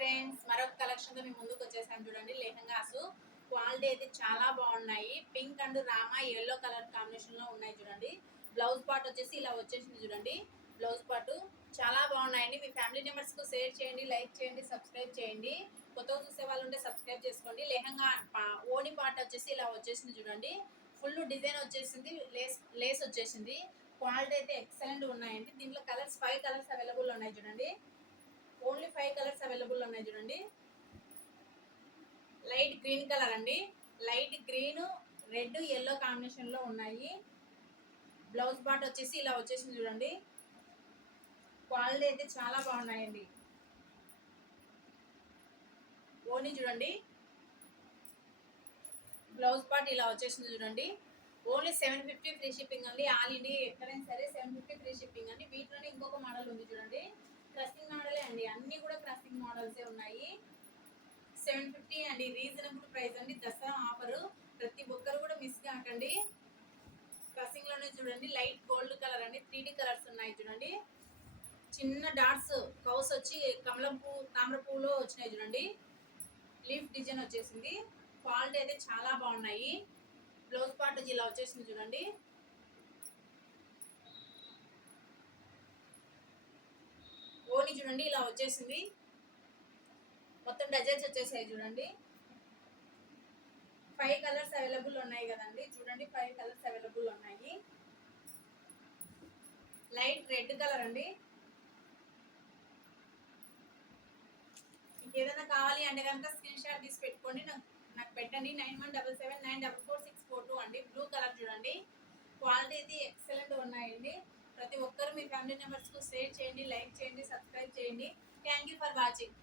Friends మరొక కలెక్షన్తో ముందుకు వచ్చేసాను చూడండి. లెహంగాస్ క్వాలిటీ అయితే చాలా బాగున్నాయి. పింక్ అండ్ రామా ఎల్లో కలర్ కాంబినేషన్లో ఉన్నాయి చూడండి. బ్లౌజ్ పార్ట్ వచ్చేసి ఇలా వచ్చేసింది చూడండి. బ్లౌజ్ పార్ట్ చాలా బాగున్నాయండి. మీ ఫ్యామిలీ మెంబర్స్కు షేర్ చేయండి లైక్ చేయండి సబ్స్క్రైబ్ చేయండి. కొత్తగా చూసే వాళ్ళు ఉంటే సబ్స్క్రైబ్ చేసుకోండి. లెహంగా ఓని పార్ట్ వచ్చేసి ఇలా వచ్చేసింది చూడండి. ఫుల్ డిజైన్ వచ్చేసింది లేస్ లేస్ వచ్చేసింది. క్వాలిటీ అయితే ఎక్సలెంట్ ఉన్నాయండి. దీంట్లో కలర్స్ ఫైవ్ కలర్స్ అవైలబుల్ ఉన్నాయి చూడండి. ఓన్లీ ఫైవ్ కలర్స్ అవైలబుల్ ఉన్నాయి చూడండి. లైట్ గ్రీన్ కలర్ అండి. లైట్ గ్రీన్ రెడ్ ఎల్లో కాంబినేషన్లో ఉన్నాయి. బ్లౌజ్ పార్ట్ వచ్చేసి ఇలా వచ్చేసింది చూడండి. క్వాలిటీ అయితే చాలా బాగున్నాయండి. ఓన్లీ చూడండి. బ్లౌజ్ పార్ట్ ఇలా వచ్చేసింది చూడండి. Only seven fifty free shipping అండి. ఆల్ ఇండియా ఎక్కడైనా సరే సెవెన్ ఫిఫ్టీ ఫ్రీ షిప్పింగ్ అండి. వీటిలోనే ఇంకొక మోడల్ ఉంది చూడండి క్రస్టింగ్ మోడలే అండి అన్ని కూడా క్రస్టింగ్ మోడల్సే ఉన్నాయి. సెవెన్ ఫిఫ్టీ అండి రీజనబుల్ ప్రైస్ అండి. దసరా ఆఫర్. ప్రతి ఒక్కరు కూడా మిస్ కాకండి. క్రస్సింగ్లోనే చూడండి. లైట్ గోల్డ్ కలర్ అండి. త్రీ కలర్స్ ఉన్నాయి చూడండి. చిన్న డాట్స్ కౌస్ వచ్చి కమలం పువ్వు తామర పువ్వులో వచ్చినాయి చూడండి. లీఫ్ డిజైన్ వచ్చేసింది. క్వాలిటీ అయితే చాలా బాగున్నాయి. బ్లౌజ్ పార్ట్ ఇలా వచ్చేసింది చూడండి. ఓని చూడండి ఇలా వచ్చేసింది. మొత్తం డజన్స్ వచ్చేసాయి చూడండి. ఫైవ్ కలర్స్ అవైలబుల్ ఉన్నాయి కదండి. చూడండి ఫైవ్ కలర్స్ అవైలబుల్ ఉన్నాయి. లైట్ రెడ్ కలర్ అండి. మీకు ఏదైనా కావాలి అంటే కనుక స్క్రీన్ షాట్ తీసి పెట్టుకోండి. నాకు నాకు పెట్టండి. Nine one double seven nine double four six four two అండి. బ్లూ కలర్ చూడండి. క్వాలిటీ అయితే ఎక్సలెంట్ ఉన్నాయండి. ప్రతి ఒక్కరు మీ ఫ్యామిలీ మెంబర్స్కు షేర్ చేయండి లైక్ చేయండి సబ్స్క్రైబ్ చేయండి. Thank you for watching